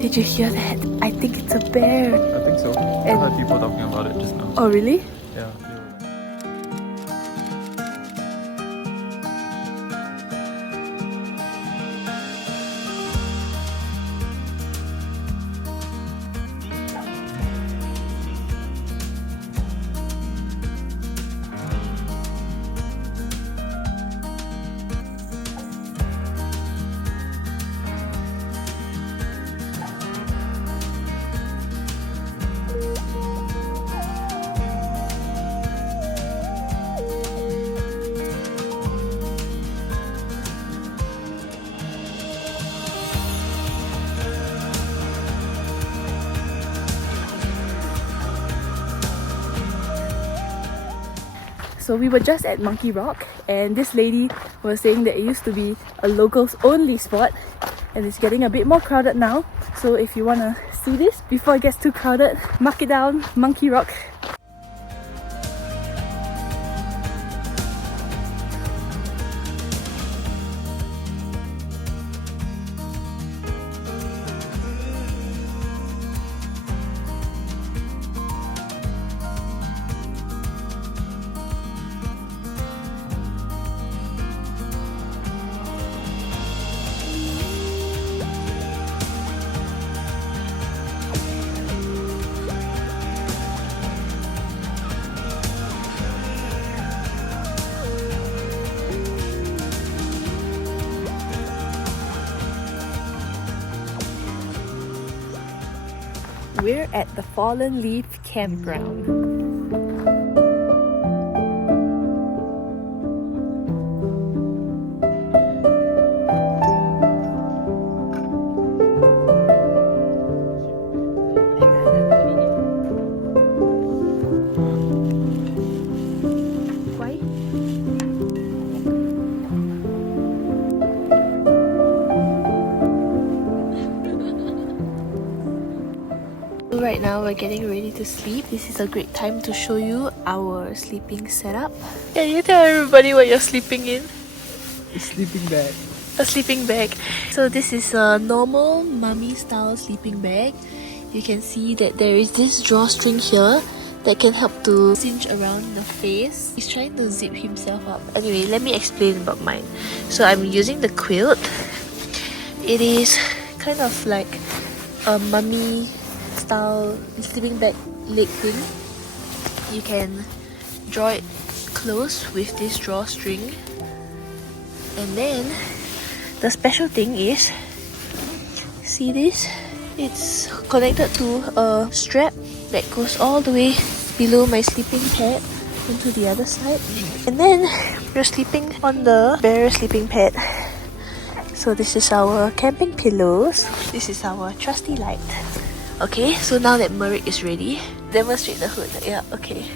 Did you hear that? I think it's a bear. I think so. I heard people talking about it just now. Oh, really? Yeah. So we were just at Monkey Rock, and this lady was saying that it used to be a locals only spot and it's getting a bit more crowded now. So if you wanna see this before it gets too crowded, mark it down, Monkey Rock. We're at the Fallen Leaf Campground. Right now we're getting ready to sleep. This is a great time to show you our sleeping setup. Can you tell everybody what you're sleeping in? A sleeping bag. A sleeping bag. So this is a normal mummy style sleeping bag. You can see that there is this drawstring here that can help to cinch around the face. He's trying to zip himself up. Anyway, let me explain about mine. So I'm using the quilt. It is kind of like a mummy style sleeping bag leg thing. You can draw it close with this drawstring, and then the special thing is, see this? It's connected to a strap that goes all the way below my sleeping pad into the other side, and then you're sleeping on the bare sleeping pad. So this is our camping pillows. This is our trusty light. Okay, so now that Merrick is ready, demonstrate the hood. Yeah, okay.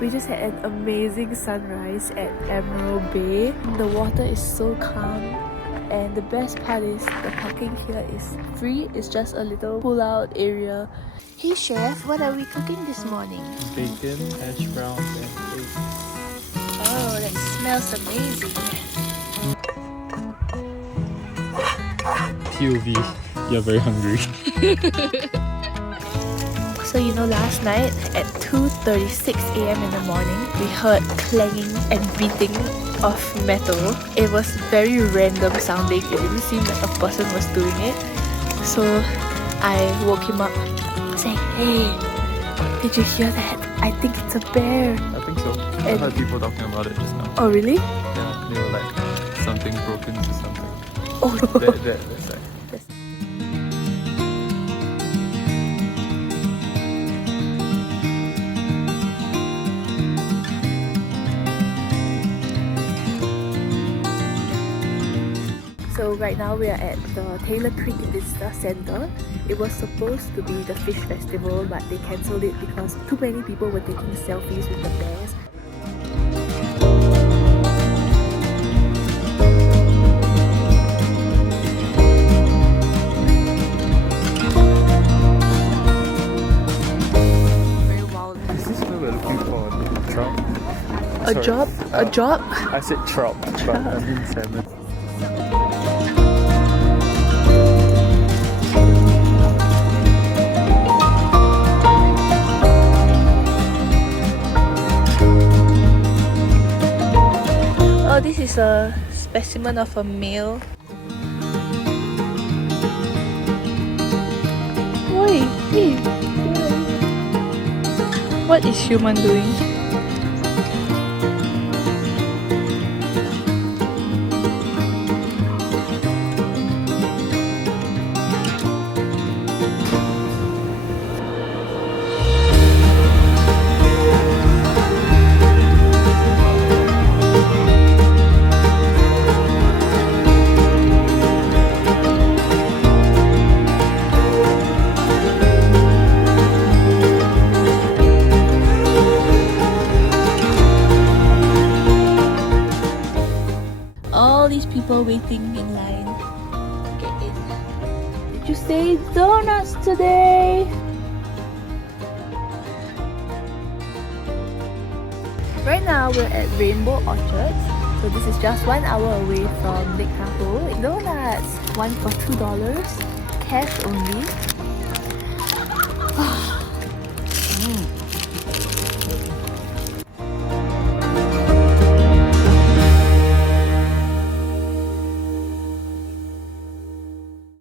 We just had an amazing sunrise at Emerald Bay. The water is so calm, and the best part is the parking here is free. It's just a little pull-out area. Hey chef, what are we cooking this morning? Bacon, hash browns, and eggs. Oh, that smells amazing. POV, you're very hungry. So you know, last night at 2:36 AM in the morning, we heard clanging and beating of metal. It was very random sounding. It didn't seem like a person was doing it. So I woke him up saying, "Hey, did you hear that? I think it's a bear." I think so. I heard people talking about it just now. Oh really? Yeah, they were like, something broke into something. Oh no. That side. So right now we are at the Taylor Creek Visitor Center. It was supposed to be the fish festival, but they cancelled it because too many people were taking selfies with the bears. Coupon. Trump. A Sorry. job? A job? I said trop, but I mean salmon. Oh, this is a specimen of a male. Oi, hey. What is human doing? All these people waiting in line to get in. Did you say donuts today? Right now we're at Rainbow Orchard. So this is just 1 hour away from Lake Tahoe. Donuts, one for $2, cash only.